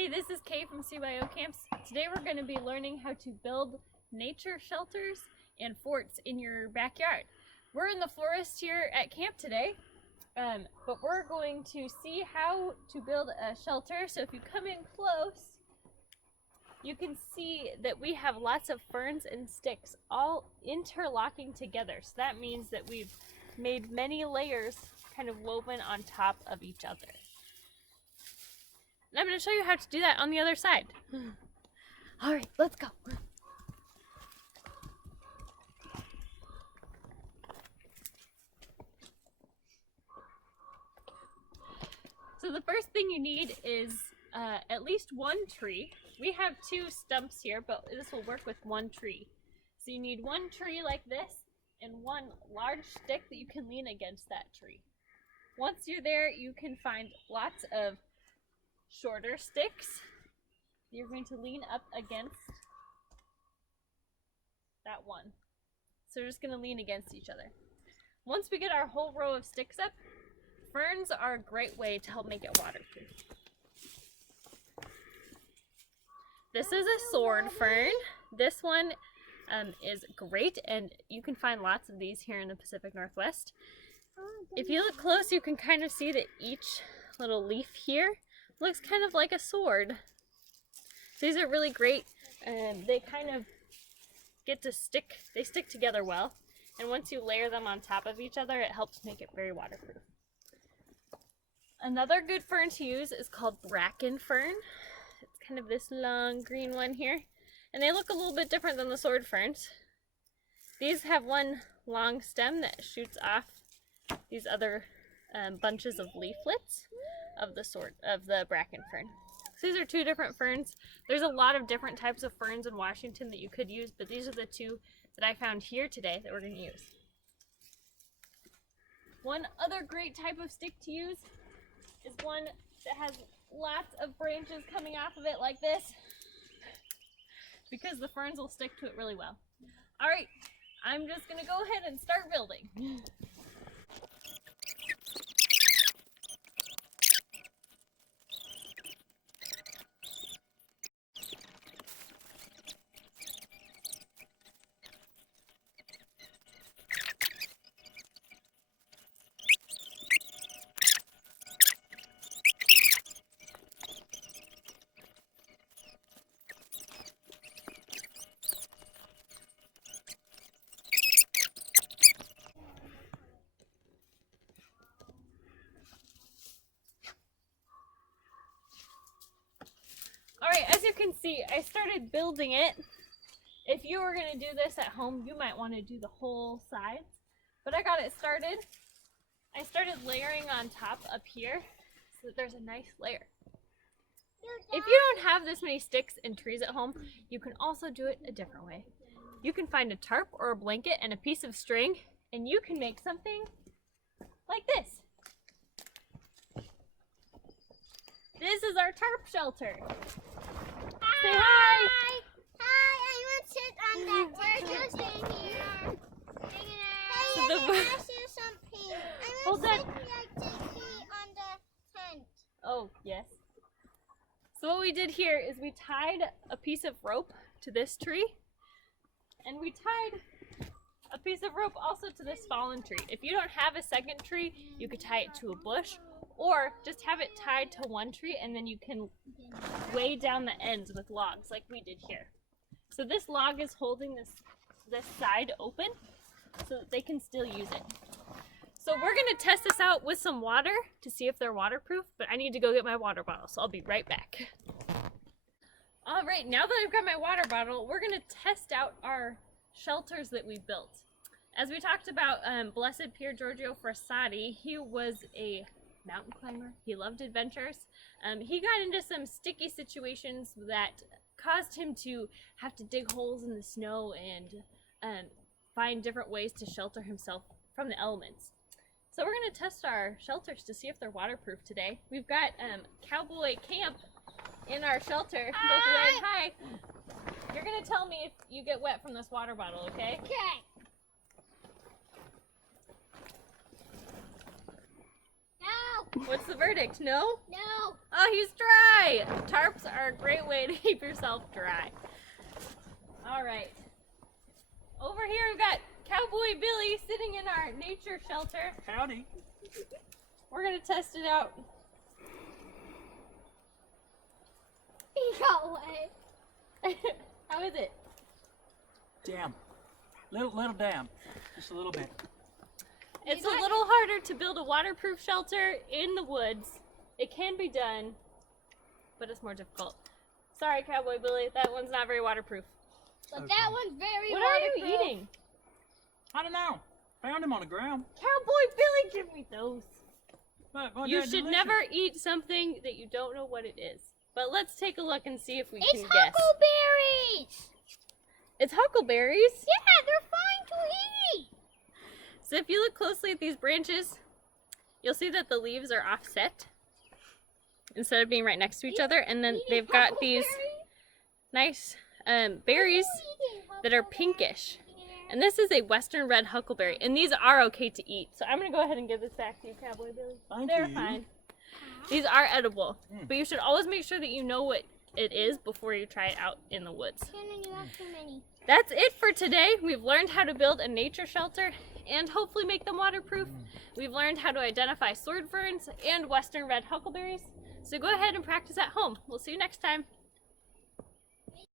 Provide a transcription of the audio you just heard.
Hey, this is Kay from CYO Camps. Today we're going to be learning how to build nature shelters and forts in your backyard. We're in the forest here at camp today, but we're going to see how to build a shelter. So if you come in close, you can see that we have lots of ferns and sticks all interlocking together. So that means that we've made many layers kind of woven on top of each other. And I'm going to show you how to do that on the other side. All right, let's go. So the first thing you need is at least one tree. We have two stumps here, but this will work with one tree. So you need one tree like this and one large stick that you can lean against that tree. Once you're there, you can find lots of shorter sticks. You're going to lean up against that one. So we're just going to lean against each other. Once we get our whole row of sticks up, ferns are a great way to help make it waterproof. This is a sword fern. This one is great, and you can find lots of these here in the Pacific Northwest. If you look close, you can kind of see that each little leaf here looks kind of like a sword. These are really great, and they kind of get to stick, they stick together well, and once you layer them on top of each other, it helps make it very waterproof. Another good fern to use is called bracken fern. It's kind of this long green one here, and they look a little bit different than the sword ferns. These have one long stem that shoots off these other bunches of leaflets of the bracken fern. So these are two different ferns. There's a lot of different types of ferns in Washington that you could use, but these are the two that I found here today that we're going to use. One other great type of stick to use is one that has lots of branches coming off of it like this, because the ferns will stick to it really well. All right, I'm just going to go ahead and start building. Alright, as you can see, I started building it. If you were going to do this at home, you might want to do the whole sides. But I got it started. I started layering on top up here so that there's a nice layer. If you don't have this many sticks and trees at home, you can also do it a different way. You can find a tarp or a blanket and a piece of string, and you can make something like this. This is our tarp shelter. Hi. Say hi. Hi, I want to sit on that tent. We're just staying here. Hey, So I the- can ask you something. I Hold want on. to sit like this on the tent. Oh, yes. So what we did here is we tied a piece of rope to this tree, and we tied a piece of rope also to this fallen tree. If you don't have a second tree, you could tie it to a bush, or just have it tied to one tree, and then you can weigh down the ends with logs like we did here. So this log is holding this side open so that they can still use it. So we're going to test this out with some water to see if they're waterproof, but I need to go get my water bottle, so I'll be right back. All right, now that I've got my water bottle, we're going to test out our shelters that we built. As we talked about Blessed Pier Giorgio Frassati, he was a mountain climber. He loved adventures. He got into some sticky situations that caused him to have to dig holes in the snow and find different ways to shelter himself from the elements. So we're going to test our shelters to see if they're waterproof today. We've got Cowboy Camp in our shelter. Hi! You're going to tell me if you get wet from this water bottle, okay? Okay. No. What's the verdict? No? No. Oh, he's dry! Tarps are a great way to keep yourself dry. Alright. Over here we've got Cowboy Billy sitting in our nature shelter. Howdy. We're gonna test it out. He got away. How is it? Damn. Little damn. Just a little bit. It's a little harder to build a waterproof shelter in the woods. It can be done, but it's more difficult. Sorry, Cowboy Billy, that one's not very waterproof. But Okay. that one's very What are you waterproof. eating? I don't know. Found him on the ground. Cowboy Billy, give me those. But You they're should delicious. never eat something that you don't know what it is. But let's take a look and see if we It's can guess. huckleberries. It's huckleberries. Yeah, they're fine to eat. So if you look closely at these branches, you'll see that the leaves are offset instead of being right next to each other. And then they've got these nice berries that are pinkish. And this is a western red huckleberry. And these are okay to eat. So I'm going to go ahead and give this back to you, Cowboy Billy. Thank They're you. fine. These are edible. But you should always make sure that you know what it is before you try it out in the woods. Shannon, you have too many. That's it for today. We've learned how to build a nature shelter and hopefully make them waterproof. We've learned how to identify sword ferns and western red huckleberries. So go ahead and practice at home. We'll see you next time.